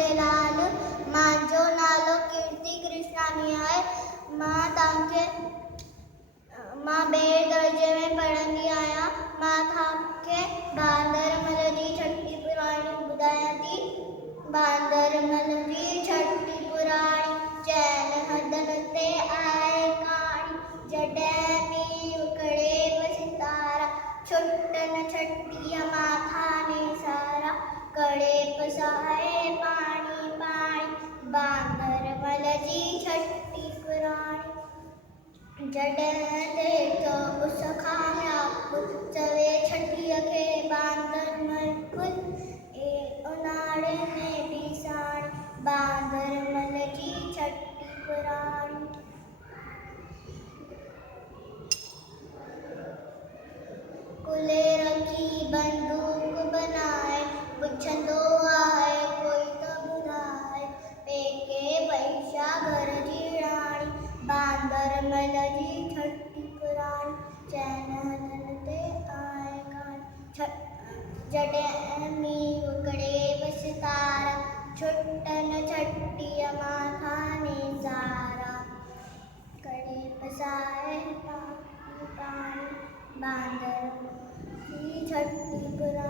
झूलेलाल। मांजो नालो कीर्ति कृष्णानी आहे। मां ॿिए दर्जे में पढ़ंदी आहियां। मां तव्हांखे बांदरमल जी छठी पुराणी ॿुधायां थी। बांदरमल जी छठी पुराणी चैन हदन ते आहे कहाणी। जॾहिं मींहुं उखड़े ब सितारा छुटन छठीअ माथा ने सारा कड़े पसाए पाणी पाणी। बांदरमल जी छठी पुराणी जॾहिं थे तो उस खां चवे छठीअ खे बांदरमल खुल ए उन्हारे में बि साण। बांदरमल जी छठी पुराणी। कुले रखी बंदूक बनाए पुछंदो आहे कोई त ॿुधाए पेके पैसा घर जी राणी। बांदरमल जी छठी पुराणी चैन हदन ते आहे कहाणी। जॾहिं मींहुं उखड़े ब सितारा छुटन छठीअ माथा ने सारा कड़े पसाए पाणी पाणी। बांदरमल जी छठी पुराणी।